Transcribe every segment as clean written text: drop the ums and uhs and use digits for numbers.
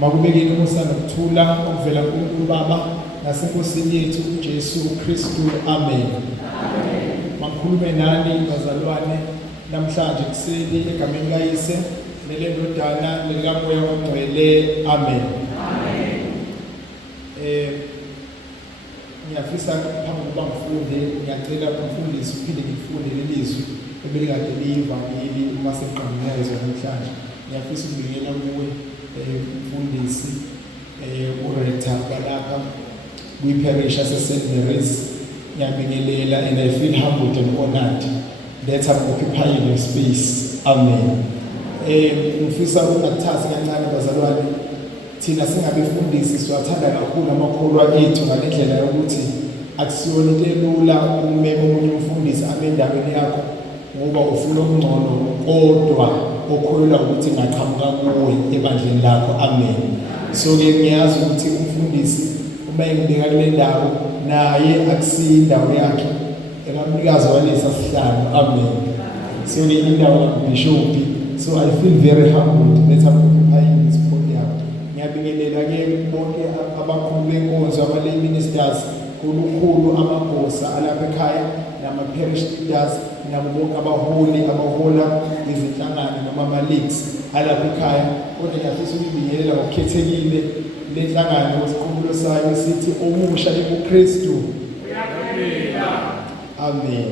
Makubekeni umusa nokuthula okuvela kuNkulunkulu Baba naseNkosini yethu uJesu Kristu. Amen. Makhulume nani bazalwane namhlanje kuseni egameni kaYise nelendodana likaMoya oNgcwele. Amen. Ngiyafisa phambi kokuba ngifunde, ngiyacela umfundisi uphinde ngifunde lelizwi ebelikade liyivangeli uma seqhamukezwa namhlanje. Ngiyafisa ukubingelela kuwe umfundisi uRector balapha kwi-parish yaseSt. Mary's. Ngiyabingelela and I feel humbled and honored that I'm occupying your space. Amen. Ngifisa ukungathathi kancane bazalwane, thina singabefundisi siwathanda kakhulu amakholwa ethu ngalendlela yokuthi akusiyona into elula ukumema omunye umfundisi ame endaweni yakho ngoba ufuna okungcono kodwa okholelwa ukuthi ngaqhamuka kuwe ebandleni lakho. Amen. So-ke ngiyazi ukuthi umfundisi uma engibeka kule ndawo naye akusiyo indawo yakhe, engamnikazi walesa sihlalo. Amen. So-ke indawo kabishophi. So I feel very humbled that I'm occupying this podium. Ngiyabingelela-ke bonke abakhulu benkonzo, ama-lay ministers, khulukhulu amagosa alapha ekhaya, nama-parish leaders, nabo bonke abaholi, abahola izinhlangano noma ama-leagues alapha ekhaya. Kodwa ngiyafisa ukubingelela ngokukhethekile le nhlangano ngesikhumbulo sayo sithi omusha ebuKristu. Amen.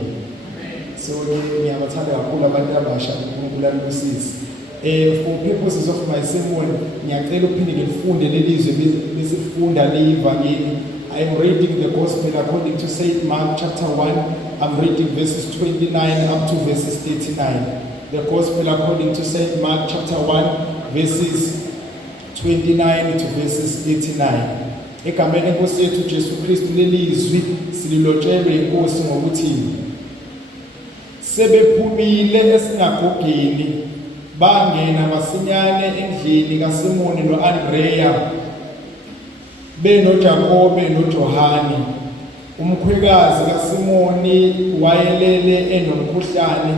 So ngiyabathanda kakhulu abantu abasha uNkulunkulu alibusise. For purposes of my sermon, ngiyacela uphinde ngifunde lelizwe besifunda leyivangeli. I am reading the gospel according to St. Mark chapter 1. I'm reading verses 29 up to verses 39. The gospel according to St. Mark chapter 1 verses 29 to verses 39. Egameni lenkosi yethu Jesu Kristu lelizwi sililotshelwe inkosi ngokuthi sebephumile esinagogeni bangena masinyane endlini kaSimoni noAndreya benoJakobe noJohane. Umkhwekazi kaSimoni wayelele enomkhuhlane,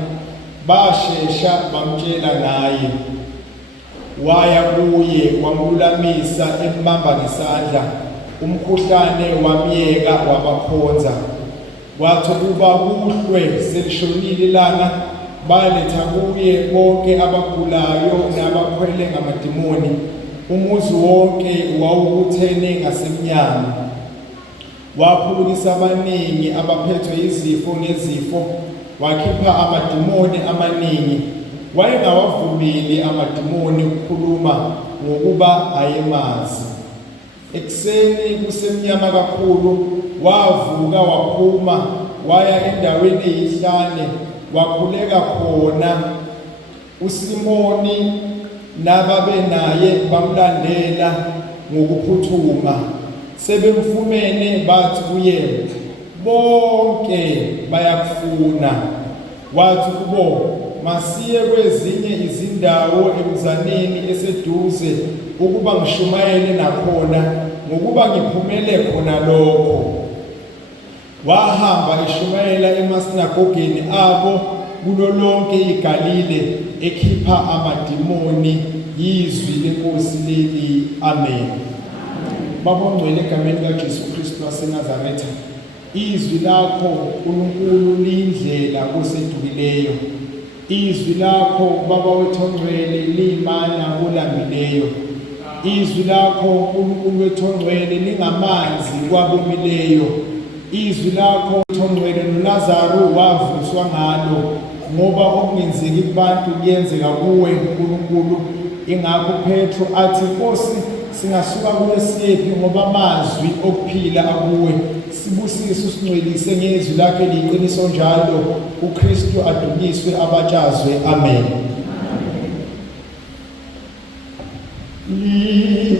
bashesha bamtshela naye. Waya kuye wamlulamisa embamba ngesandla, umkhuhlane wamyeka wabakhonza. Kwathi kuba kuhlwe selishonile ilanga, baletha kuye bonke abagulayo nabakhwele ngamadimoni. Umuzi wonke wawubuthene ngasemnyango. Waphulukisa abaningi abaphethwe izifo ngezifo, wakhipha amadimoni amaningi. Wayengawavumeli amadimoni ukukhuluma ngokuba ayemazi. Ekuseni kusemnyama kakhulu wavuka waphuma waya endaweni eyihlane wakhuleka khona. uSimoni nababe naye bamlandela ngokuphuthuma. Sebemfumene bathi kuye, bonke bayakufuna. Wathi kubo, masiye kwezinye izindawo emzaneni eseduze ukuba ngishumayele nakhona ngokuba ngiphumele khona lokho. Wahamba eshumayela emasinagogeni abo kulo lonke iGalile ekhipha amadimoni. Yizwi lenkosi leli. Amen. Baba ongcwele egameni kaJesu Kristu waseNazaretha, izwi lakho uNkulunkulu liyindlela kosedukileyo. Izwi lakho Baba wethu ongcwele liyimana kolambileyo. Izwi lakho uNkulunkulu wethu ongcwele lingamanzi kwabomileyo. Izwi lakho ongcwele noLazaro wavuswa ngalo, ngoba okungenzeki kubantu kuyenzeka kuwe uNkulunkulu. Ingakho Petro athi, Nkosi, singasuka kuwe siyephi ngoba amazwi okuphila akuwe. Sibusise usingcwelise ngezwi lakhe liyiqiniso njalo. uKristu adunyiswe abatshazwe. Amen.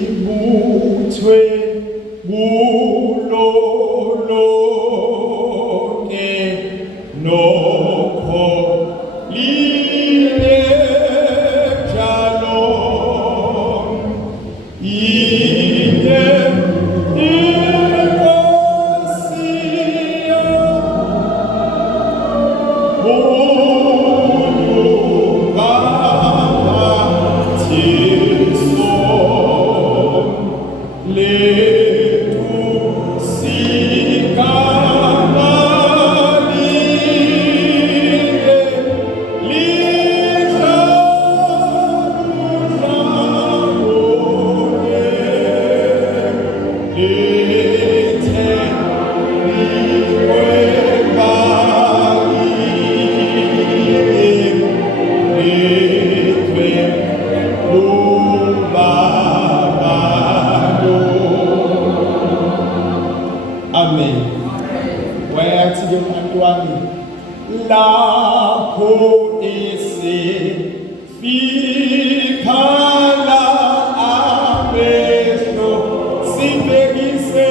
Libuthwe kulo lonke nokho liye shalom ine inkosia Baba tiso who is fikhala amehlo sibhekise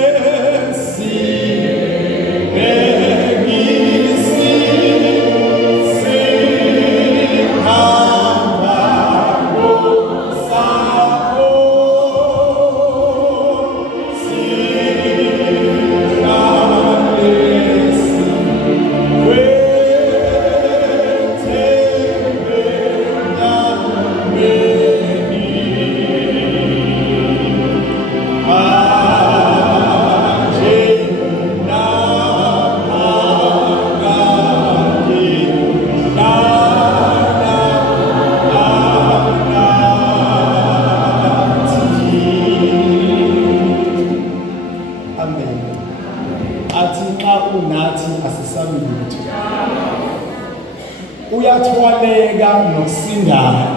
uyathwaleka nosindayo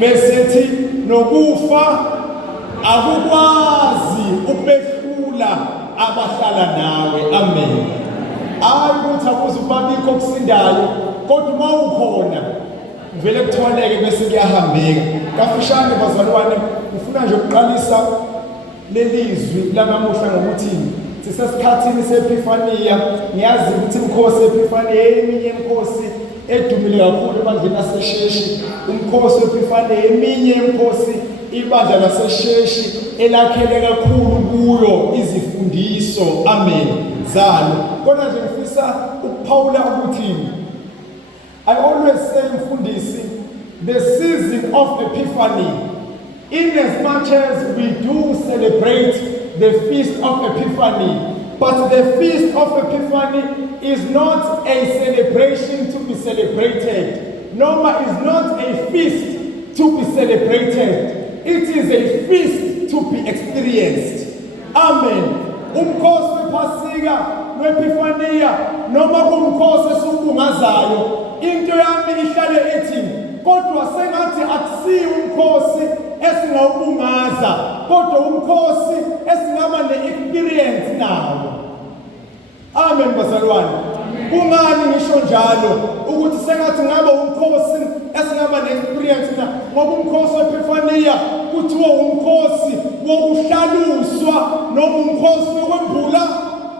besithi nokufa akukwazi ukubehlula abahlala nawe. Amen. Hayi ukuthi akuze ubabikho okusindayo kodwa uma ukhona vele kuthwaleke bese kuyahambeka. Kafushane bazalwane, ngifuna nje ukuqalisa lelizwi lanamuhla ngokuthi sisesikhathini seepiphania. Ngiyazi ukuthi imkhosi epiphania eminye imkhosi edumile kakhulu ebandleni lasesheshi, umkhosi wepiphania eminye imkhosi ibandla lasesheshi elakhele kakhulu kuyo izifundiso. Amen. Zalo kodwa nje ngifisa ukuphawula ukuthi I always say mfundisi, the season of epiphany, in as much as we do celebrate the feast of Epiphany, but the feast of Epiphany is not a celebration to be celebrated. Noma is not a feast to be celebrated. It is a feast to be experienced. Amen. Umkhosi wephasika wePhifania noma kumkhosi esubungazayo, into yami ihlale ethi kodwa sengathi akusiyo umkhosi esingawubungaza, kodwa umkhosi esingaba ne-experience nawo. Amen bazalwane. Kungani ngisho njalo ukuthi sengathi ngaba umkhosi esingaba ne-experience na? Ngoba umkhosi wePhifania kuthiwa umkhosi wokuhlaluswa noma umkhosi wokwembula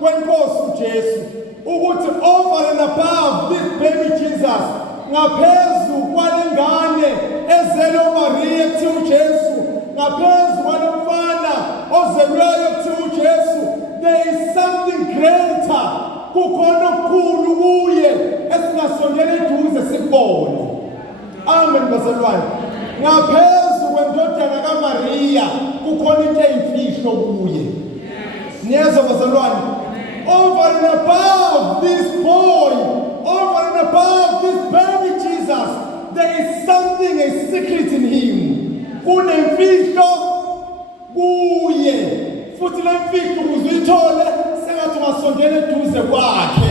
kwenkosi uJesu, ukuthi over and above this baby Jesus, ngaphezu kwalengane ezelwe Maria kuthiwa uJesu, ngaphezu kwalomfana ozelweyo kuthiwa uJesu, there is something greater, kukhona okukhulu kuye esingasondela eduze sikubone. Amen bazalwane. Ngaphezu kwendodana kaMaria kukhona into eyimfihlo kuye. Niyezwa bazalwane? Over and above this boy, over and above this baby Jesus, there is something, a secret in him. Kunemfihlo kuye. Futhi le mfihlo uzuyithole sengathi ungasondela eduze kwakhe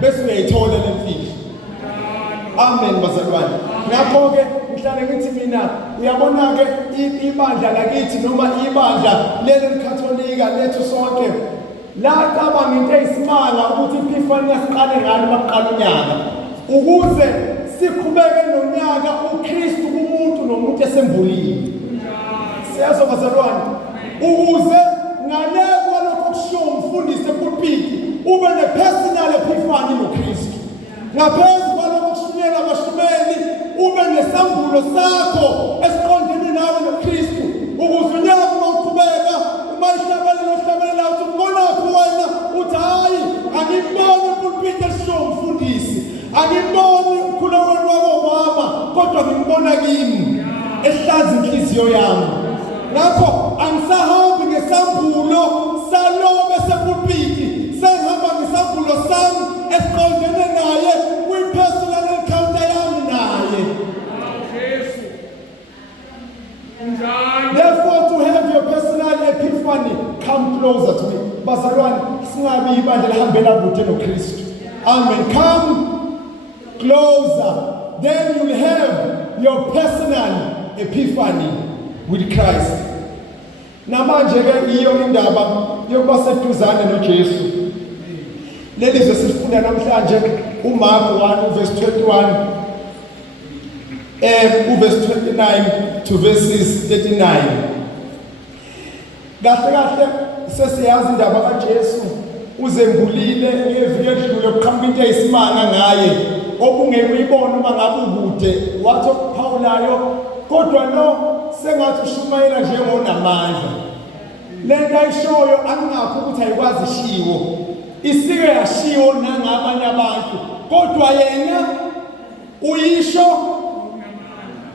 bese uyayithola le mfihlo. Amen bazalwane. Ngakho-ke ngihlale ngithi mina, uyabona-ke ibandla lakithi noma ibandla leli likatholika lethu sonke laqabanga into eyisimanga ukuthi iPhifania siqale ngani makuqala unyaka, ukuze siqhubeke nonyaka uKristu kumuntu nomuntu esembulile. Siyazwa bazalwane, ukuze ngale kwalokho kushiwo umfundisi epulpiti ube ne-personal epiphany noKristu. Ngaphezu kwalokho kushunyela abashumeli ube nesambulo sakho esiqondene nawe noKristu, ukuze unyaka uma uqhubeka, uma ihlabelela uthi ubonaphi wena, uthi hayi angimboni epulpiti esishiwo umfundisi, angimboni umkhulekweni wabomama, kodwa ngimbona kimi ehlaza inhliziyo yami. Ngakho angisahambi ngesambulo salobe sepulpiti, sengihamba ngesambulo sami esiqondene naye, kwi-personal encounter yami naye. Therefore, to have your personal epiphany, come closer to me. Bazalwane, singabi ibandla lihambela kude noKristu. Amen. Come closer, then you'll have your personal epiphany with Christ. Namanje-ke iyo indaba yokuba seduzane noJesu. Lelizwe sifunda namhlanje uMark 1 verse 21 verse 29 to verses 39. Kahle sesiyazi indaba kaJesu uzembulile ngeviki edlule kuqhamuka into eyisimanga ngaye obungeke uyibone uma ngabe ukude wathi okuphawulayo kodwa lo sengathi ushumayela njengonamandla lento ayishoyo angakho ukuthi ayikwazi ishiwo isike yashiwo nangabanye abantu kodwa yena uyisho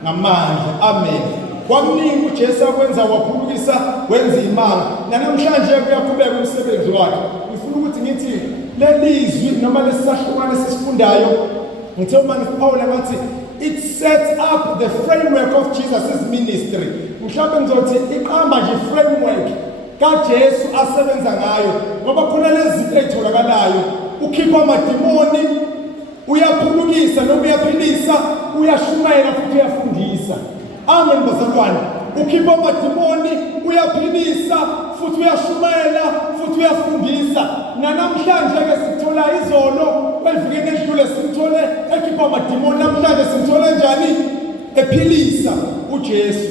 ngamandla. Amen. Kwakuningi uJesu akwenza wakhulukisa wenza imanga namhlanje kuyaqhubeka umsebenzi wakhe. Ngifuna ukuthi ngithi lelizwi noma lesisahlukane sesifundayo ngithe uma ngiphawula ngathi it sets up the framework of Jesus' ministry. Mhlawumbe ngizothi iqamba nje framework kaJesu asebenza ngayo ngoba khona lezi zinto ezitholakalayo ukhipha amadimoni uyaphulukisa noma uyaphilisa uyashumayela futhi uyafundisa. Amen bazalwane. Ukhipha amadimoni uyaphilisa futhi uyashumayela futhi uyafundisa. Namhlanje ke sithola izolo kwevikeni edlule sithole ekhipha amadimoni namhlanje sithole njani ephilisa uJesu.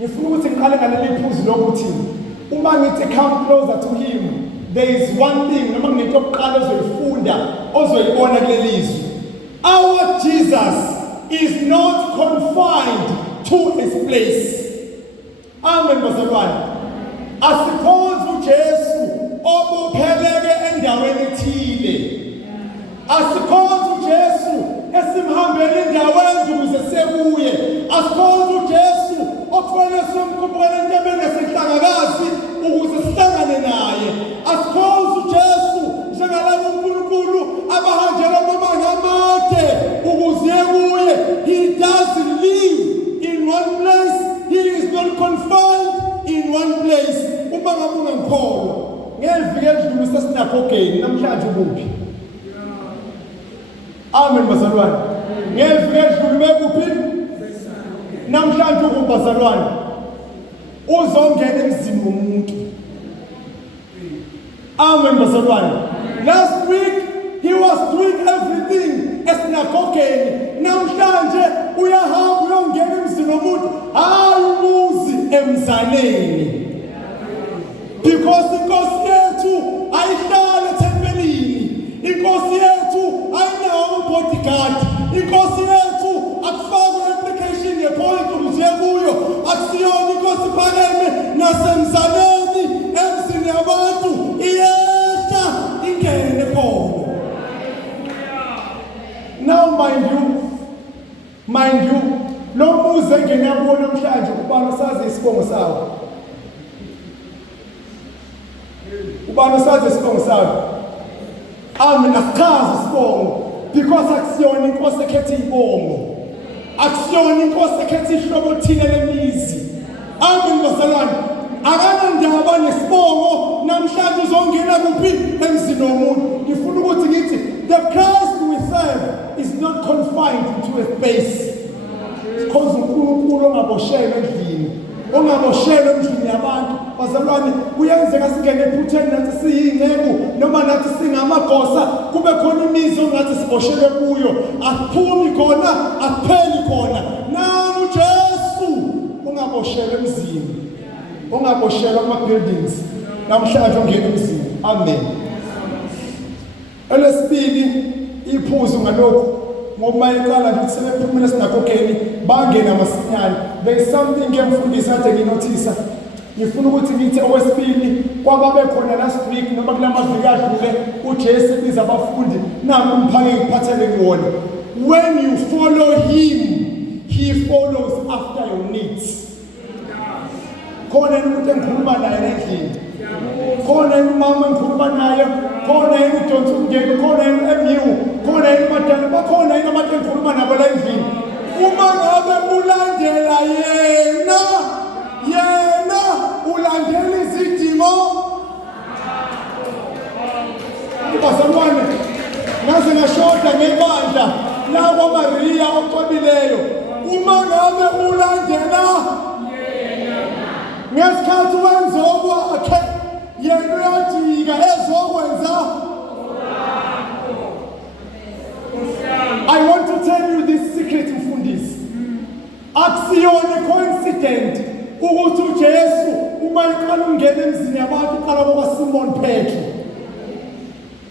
Ngifuna ukuthi ngiqale ngaleli phuzu lokuthi uma ngithi come closer to him there is one thing noma nginento yokuqala ozoyifunda ozoyibona kuleli izwi. Our Jesus is not confined to his place. Amen bazalwane. Asiphonsi uJesu obopheleke endaweni ethile. Asiphonsi uJesu esimhambele endaweni ukuze sekuye. Asiphonsi uJesu okufanele somkhuphele entebeni esihlangakazi ukuze sihlangane naye. Asiphonsi uJesu njengalabo uNkulunkulu abahanjela amabanga amade ukuze kuye. He doesn't live in one place. He is not confined in one place. Uma ngabe ungangikholwa ngeviki edlule sesinakogeni namhlanje ukuphi? Amen bazalwane. Ngeviki edlule bekuphi? Namhlanje ukuphi bazalwane? Uzongena emzini womuntu. Amen bazalwane. Last week he was doing everything esinakogeni. Namhlanje uyahamba uyongena emzini womuntu hayi umuzi emzaleni. Because inkosi yethu ayihlala ethempelini. Inkosi yethu ayinawo bodyguard. Inkosi yethu akufakwe application yepoint ukuze kuyo. Akusiyona inkosi phakeme nasemzaleni emzini yabantu iyehla ingene khona. Now mind you lo muze engene yabo namhlanje ubani sazi isibongo sawo. Ubani sazi isibongo sawo. Amen. Akazi isibongo because akusiyona inkosi ekhethe ibongo. Akusiyona inkosi ekhethe ihlobo thina lemizi. Amen bazalwane. Akanandaba nesibongo namhlanje uzongena kuphi emzini womuntu. Ngifuna ukuthi ngithi the Christ we serve is not confined to a space. Because uNkulunkulu ongaboshelwe endlini, ongaboshelwe endlini yabantu. Bazalwane kuyenzeka singene ephutheni nathi siyingcebo noma nathi singamagosa kube khona imizi ongathi siboshelwe kuyo akuphumi khona akupheli khona. Namu Jesu ongaboshelwe emzini, ongaboshelwe ama buildings namhlanje ongena emzini. Amen. Elesibili iphuzu ngalokho ngoba iqala nje sebephumile sinakogeni bangena masinyane. There is something emfundisi ade nginothisa. Ngifuna ukuthi ngithi okwesibili kwababe khona last week noma kulamaviki adlule uJesu ebiza abafundi nami umphake ngiphathele ngona. When you follow him, he follows after your needs. Khona umuntu engikhuluma naye endlini. Khona umama engikhuluma naye, khona idonsi umndeni, khona emiyu, khona imadala, bakhona abantu engikhuluma nabo la endlini. Uma ngabe ulandela yena ulandela izidingo. Bazalwane ngaze ngashoda ngebandla la kwaMaria oqobileyo. Uma ngabe ulandela ngesikhathi wenza okwakhe yena uyajika ezokwenza. I want to tell you this secret mfundisi. Akusiyona coincident ukuthi uJesu uma eqala ungena emzini yabantu uqala kwa Simon Petro.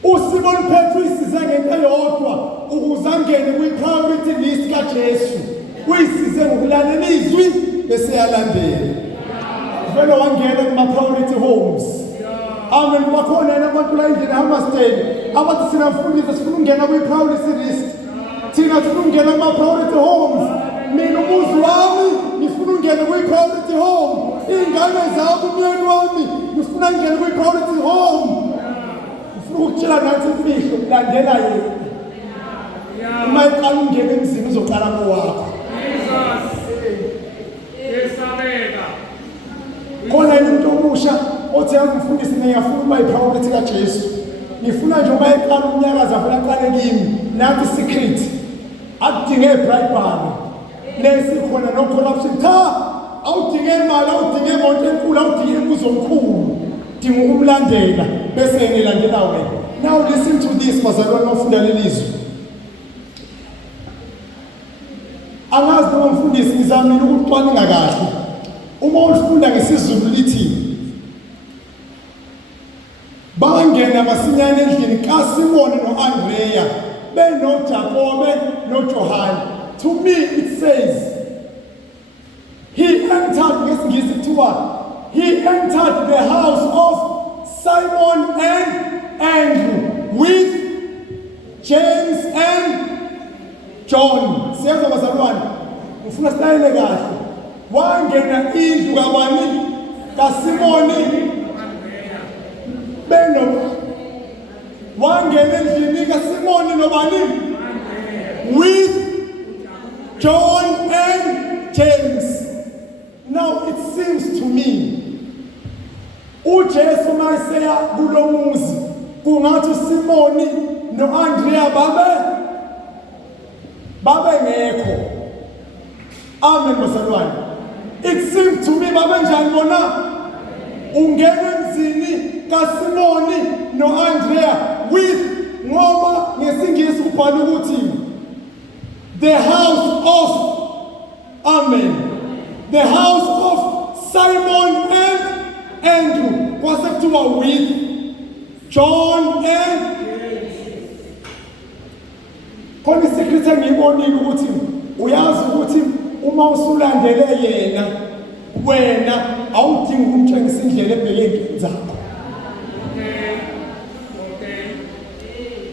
uSimon Petro isize ngento eyodwa ukuze angene kwi-priority list kaJesu. Uyisize ngokulalela izwi bese yalandela. Vele wangena kuma-priority homes. Amen. Bakhona abantu la endlini Hammerstead abathi sina mfundisi sifuna ukungena kwi-priority list. Thina sifuna ukungena kuma-priority homes. Mina umuzi wami ngifuna ukungena kwi-priority home. Iy'ngane zami umyeni wami ngifuna ukungena kwi-priority home. Ngifuna ukutshela nathi imfihlo kulandela yena. Uma iqala ungena emzini uzoqala kowakho. Khona yini umuntu omusha othi angifundise ngiyafuna ukuba yi-priority kaJesu. Ngifuna nje uma eqala umnyakazo avela aqale kimi nathi secret. Akudinge bribery. Lesikhona no corruption. Cha, awudinge imali, awudinge imoto enkulu, awudinge imbuzo omkhulu. Dinga ukumlandela bese ngilandela wena. Now listen to this bazalwane ofunda lelizwi. Angazi noma mfundisi ngizamile ukucwaninga kahle. Uma ufunda ngesiZulu lithi bangena masinyane endlini kaSimoni noAndrea benoJakobe noJohane. To me it says he entered ngesingisi kuthiwa he entered the house of Simon and Andrew with James and John. Siyazwa bazalwane, ufuna silayele kahle. Wangena indlu kabani kaSimoni wangena endlini kaSimoni nobani with John and James. Now it seems to me uJesu mayeseya kulomuzi kungathi uSimoni noAndrea babe ngekho. Amen bazalwane. It seems to me babe njani bona ungena emzini kaSimoni noAndrea with ngoba ngesingisi kubhala ukuthi the house of the house of Simon and Andrew kwasekuthiwa with John and khona isikrithi engiyibonile ukuthi uyazi ukuthi uma usulandele yena wena awudingi ukumtshengisa indlela ebheke empilweni zakho.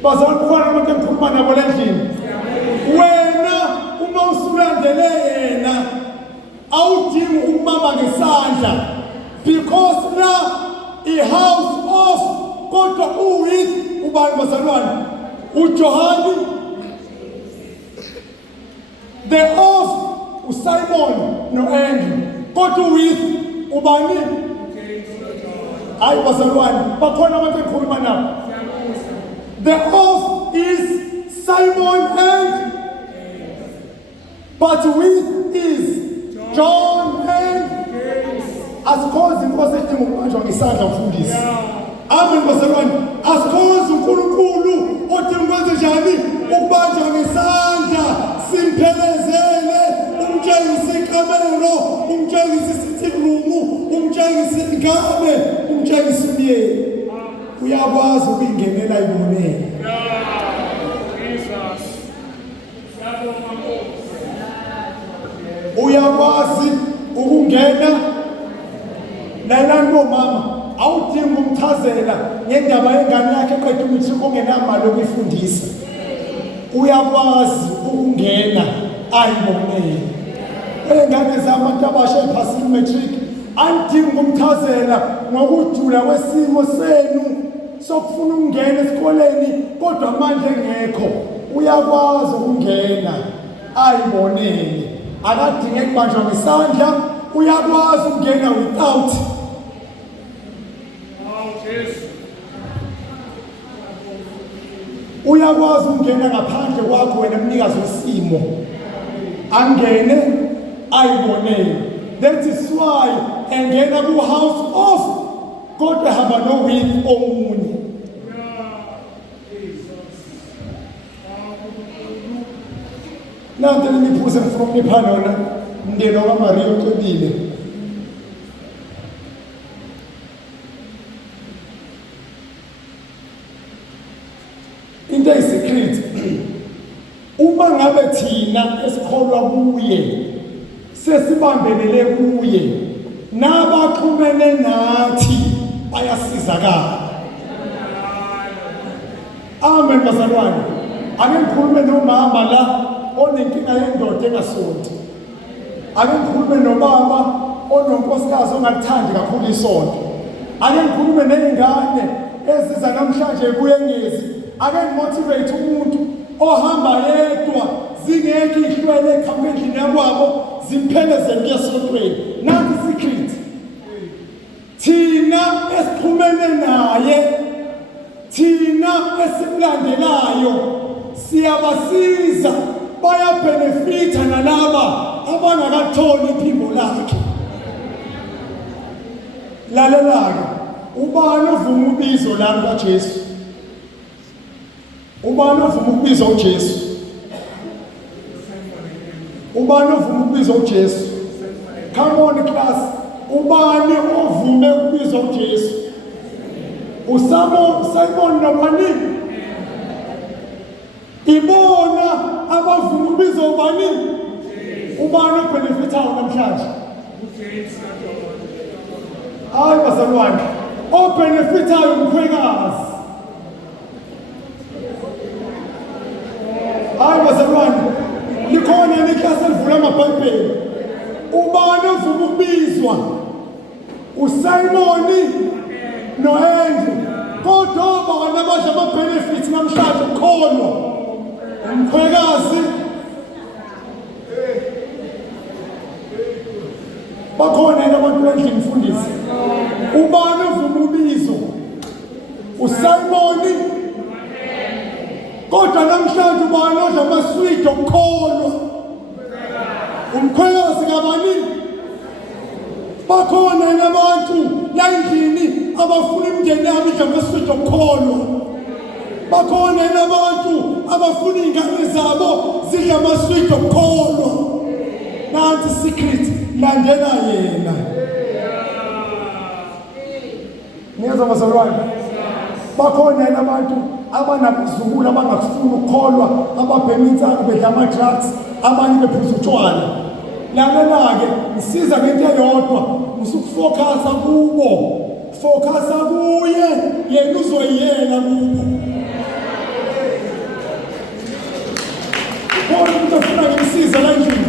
Bazalwane kukhona abantu engikhuluma nabo lendlini. Wena uma usulandele yena awudingi ukumama ngesandla because la i-house of kodwa with ubani bazalwane uJohane the of uSimon noAndrew kodwa with ubani hayi bazalwane bakhona abantu engikhuluma nabo. The of is Simon and but with is John and asikhozi inkosi edinga ukubanjwa ngesandla mfundisi. Amen bazalwane. Asikhozi uNkulunkulu odinga ukwenza njani ukubanjwa ngesandla. Simphelezele umtshengise ikamero, umtshengise isitting room, umtshengise ingane, umtshengise umyeni. Uyakwazi ukungenela ibonelo. Uyakwazi ukungena nalani bomama awudingi umchazela ngendaba yengane yakhe eqeda umatric ongenamali okuyifundisa. Uyakwazi ukungena ayibonele. Engane zabantu abasha ephasile umatric andingi umchazela ngokujula kwesimo senu sokufuna ukungena esikoleni kodwa manje engekho. Uyakwazi ukungena ayibonele. Akadinge kubanjwa ngesandla. Uyakwazi ukungena without uyakwazi ukungena ngaphandle kwakho wena mnikazi wesimo angene ayibonele. That is why engena ku-house of kodwa hamba no-with omunye. Nanti niphuze ngifuna ukunipha lona umndeni wakaMaria uxolile. Into eyisecret, uma ngabe thina esikholwa kuye sesibambelele kuye, nabaxhumene nathi bayasizakala. Amen bazalwane. Ake ngikhulume nomama la onenkinga yendoda engasonto. Ake ngikhulume nobaba ononkosikazi ongathandi kakhulu isonto. Ake ngikhulume nezingane eziza namhlanje kuyengezi. Ake ngimotivate umuntu ohamba yedwa zingeke ihlwele ekhamba endlini yakwabo zimphelezele kuyesontweni. Nanti secret. Thina esiphumene naye, thina esimlandelayo, siyabasiza bayabenefita nalaba abangakatholi iphimbo lakhe. Lalela-ke, ubani ovuma ubizo lami kaJesu? Ubani ovuma ukubiza uJesu? Ubani ovuma ukubiza uJesu? Come on class. Ubani ovume ukubiza uJesu? Simon nobani? Ibona abavuma ukubiza ubani? Ubani obenefitayo namhlanje? Hayi bazalwane, obenefitayo umkhwekazi. Hayi bazalwane, likhona neklasi elivula amabhayibheli. Ubani ovuma ukubizwa? uSimoni noAndrew. Kodwa bona badla ama-benefits namhlanje ukholwa. Umkhwekazi. Bakhona yena abantu endlini mfundisi. Ubani ovuma ubizo? uSimoni. Kodwa namhlanje ubani odla amaswidi okukholwa? Umkhwekazi kabani? Bakhona yena abantu la endlini abafuna imindeni yabo idla amaswidi okukholwa. Bakhona yena abantu abafuna ingane zabo zidla amaswidi okukholwa. Nanti secret, landela yena. Niyazwa bazalwane? Bakhona yena abantu abanabazukulu abangafuni ukukholwa, ababhema insana bedla ama-drugs, abanye bephuza utshwala. Lalela-ke, ngisiza ngento eyodwa, ngisukufokhasa kubo. Fokhasa kuye, yena uzoyiyela kubo. Khona umuntu ofuna ngimsiza la endlini.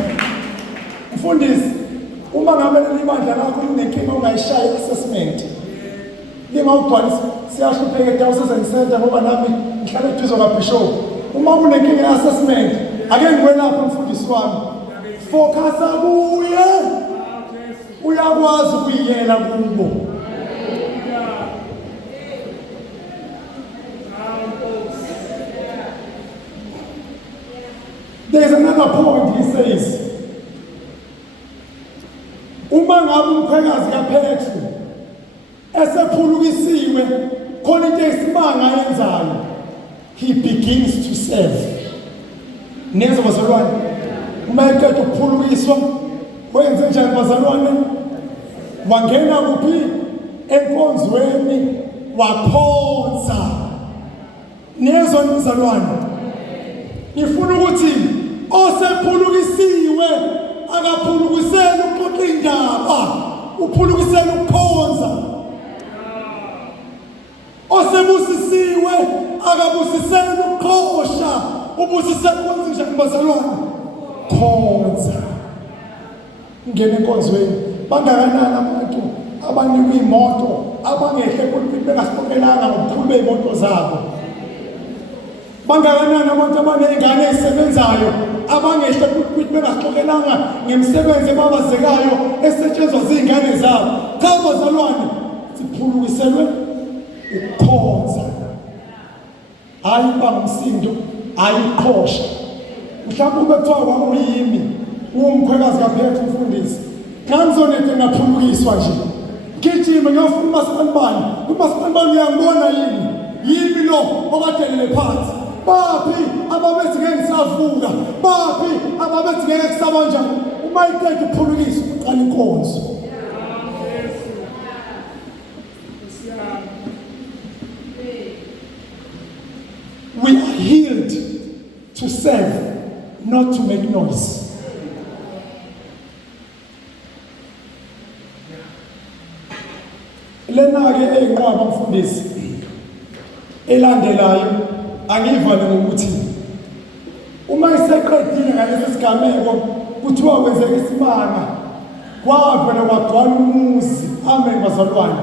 Mfundisi, uma ngabe libandla lakho linenkinga ongayishaya i-assessment, lingawugcwalisa, siyahlupheka usezangisenta ngoba nami ngihlala eduze kaBishop. Uma kunenkinga ye-assessment, ake ngikwelaphe mfundisi wami. Fokhasa kuye, uyakwazi ukuyiyela kubo. There's another point he says. Uma ngabe umkhwekazi kaPetru esephulukisiwe khona into esimanga ayenzayo, he begins to serve. Neza bazalwane, uma eqeda ukuphulukiswa wenze njani bazalwane? Wangena kuphi? Enkonzweni wakhonza. Neza bazalwane, ngifuna ukuthi osephulukisiwe akaphulukisele ukuxoxa indaba, uphulukisele ukukhonza. Osebusisiwe akabusisele ukuqhosha, ubusisele ukwenza njani bazalwane? Khonza. Ngene enkonzweni. Bangakanani abantu abanikwa imoto abangehle kuliphi bengasibonelanga ngobukhulu bey'moto zabo? Bangakanani abantu abaney'ngane ezisebenzayo abangehle kuliphi bengasixoxelanga ngemisebenzi ebabazekayo esetshenzwa ziy'ngane zabo? Cha bazalwane, siphulukiselwe ukukhonza, hayi ukuba ngumsindo, hayi uqhosha. Mhlawumbe ube kuthiwa kwakuyimi uwumkhwekazi kaPetru mfundisi, ngangizonede ngaphulukiswa nje, ngijime ngiyofuna umasipalibani. Umasipalibani uyangibona yini? Yimi lo okadelele phansi. Baphi ababethi ngeke ngisavuka? Baphi ababethi ngeke kusaba njani? uma iqeda ukuphulukisa uqala inkonzo. We are healed to serve, not to make noise. Lena-ke eyinqwaba mfundisi elandelayo angivale ngokuthi uma iseqedile ngalesi sigameko kuthiwa kwenzeka isimanga kwavela kwagcwala umuzi. Amen bazalwane.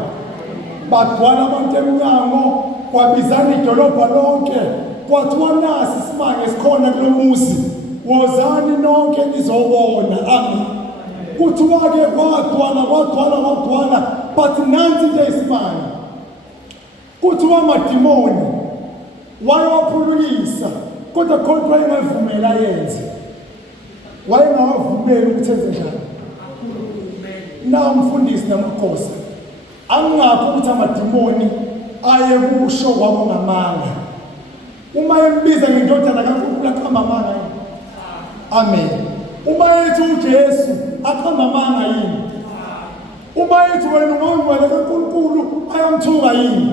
Bagcwala abantu emnyango kwabizana idolobha lonke kwathiwa nasi isimanga esikhona kulo muzi wozani nonke nizobona. Amen. Kuthiwa-ke kwadwala but nansi into eyisimanga kuthiwa amadimoni wayewaphulukisa kodwa khona wayengavumela yenze, wayengawavumeli ukuthi enze njani. Na umfundisi namakhosi angakho ukuthi amadimoni aye kusho kwakungamanga uma embiza ngendodana kaNkulunkulu aqhamba amanga yini? Amen. Uma ethi uJesu aqhamba amanga yini? Uma ethi wena ungongcwele kaNkulunkulu ayamthuka yini?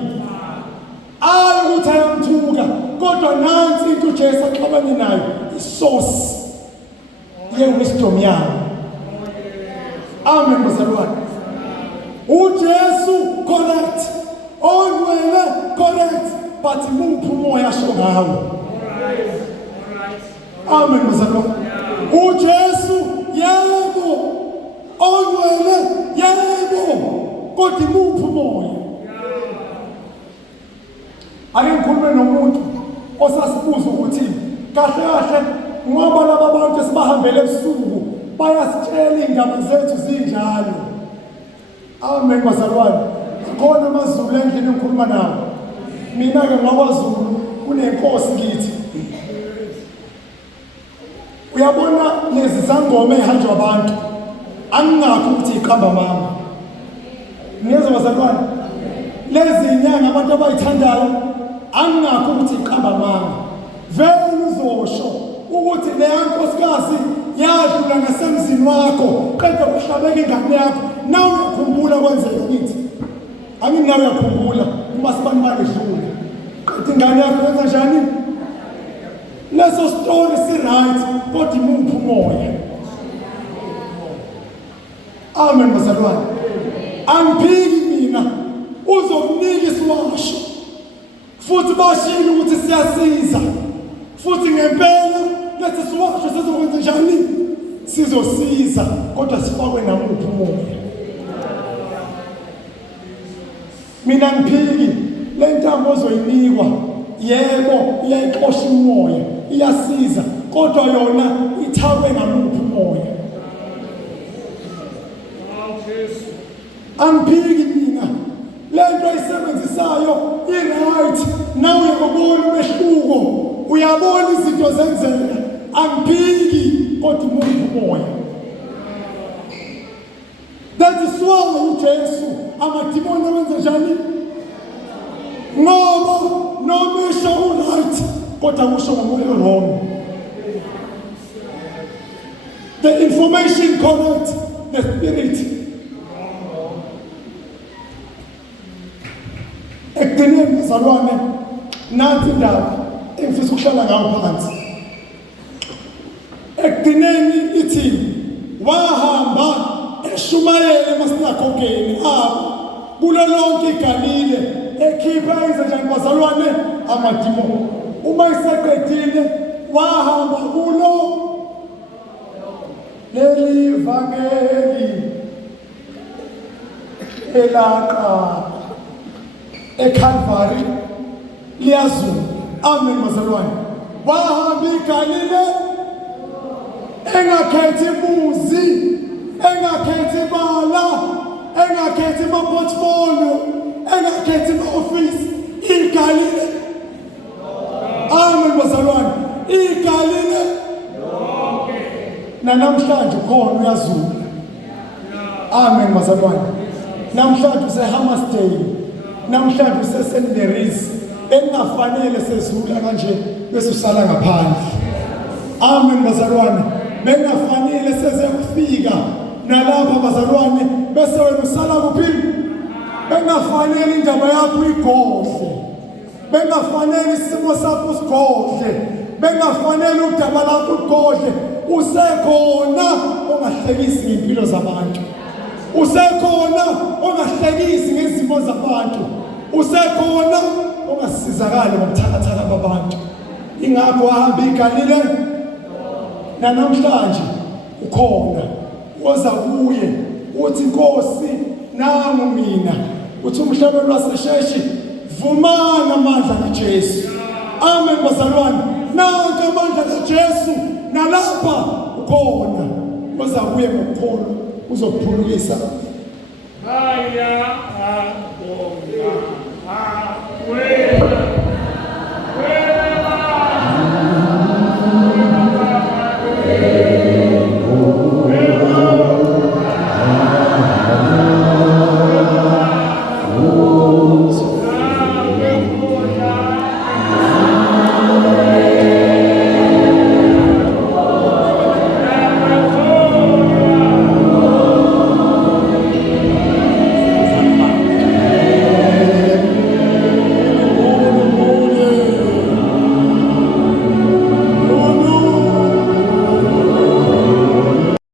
Ayi ukuthi ayamthuka, kodwa nansi into uJesu axabane nayo, isource ye-wisdom yayo. Amen bazalwane. uJesu correct, ongcwele correct, but muphi umoya asho ngawo? Amen bazalwane. uJesu yebo, ongcwele yebo, kodwa muphi umoya? Ake ngikhulume nomuntu osasibuza ukuthi kahle ngoba laba bantu esibahambele ebusuku bayasitshela indaba zethu zinjalo. Amen bazalwane. Khona amaZulu endlini engikhuluma nawo. Mina-ke ngakwaZulu kunenkosi kithi. Uyabona lezi zangoma ezihanjwa abantu angingakho ukuthi iqamba mama. Niyezwa bazalwane? Lezi inyanga abantu abayithandayo angingakho ukuthi iqamba mama. Vele uzosho ukuthi le nkosikazi yadlula ngasemzini wakho qeda uhlabeka ingane yakho nawe uyakhumbula kwenzeka kithi. Angini nawe uyakhumbula uma sibani badlula qeda ingane yakho yenza njani? Leso story si right kodwa imuphi umoya? Amen bazalwane. Angiphiki mina uzokunika isiwasho futhi bashilo ukuthi siyasiza futhi ngempela lethi siwasho sizokwenza njani? Sizosiza kodwa sifakwe namuphi umoya. Mina ngiphiki le ntambo ozoyinikwa yebo iyayixosha umoya, iyasiza kodwa yona ithakwe ngamuphi umoya. Angiphiki mina lento ayisebenzisayo i-right, nawe uyabona umehluko, uyabona izinto zenzeka. Angiphiki kodwa umuphi umoya. That is why uJesu amadimoni awenza njani? Ngoba noma esho u-right kodwa kusho ngomoya wrong. The information correct, the spirit. Ekugcineni bazalwane, nansi indaba engifisa ukuhlala ngayo phansi. Ekugcineni ithi wahamba eshumayela emasinagogeni abo kulo lonke iGalile ekhipha enza njani bazalwane? Amadimoni. Uma iseqedile wahamba kulo leli vangeli elaqala eCalvary liyazula. Amen bazalwane. Wahamba iGalile engakhethi imuzi, engakhethi ibala, engakhethi ama-portfolio, engakhethi ama-ofisi. iGalile. Amen bazalwane. iGalile namhlanje khona uyazula. Amen bazalwane. Namhlanje useHammersdale, namhlanje useSt Mary's, engafanele sezula kanje bese usala ngaphandle. Amen bazalwane. bengafanele seze kufika nalapha bazalwane bese wena usala kuphi bengafanele indaba yakho igodle bengafanele isimo sakho sigodle bengafanele udaba lakho ugodle usekhona ongahlekisi ngempilo zabantu usekhona ongahlekisi ngezimo zabantu usekhona ongasizakala ngokuthakathaka babantu ingakho wahamba iGalile namhlanje ukhona oza kuye uthi Nkosi nangu mina uthi umhlabelo wasesheshi vumana amandla kaJesu amen bazalwane nanka amandla kaJesu nalapha ukhona oza kuye ngokukhona uzokuphulukisa haya adonga wena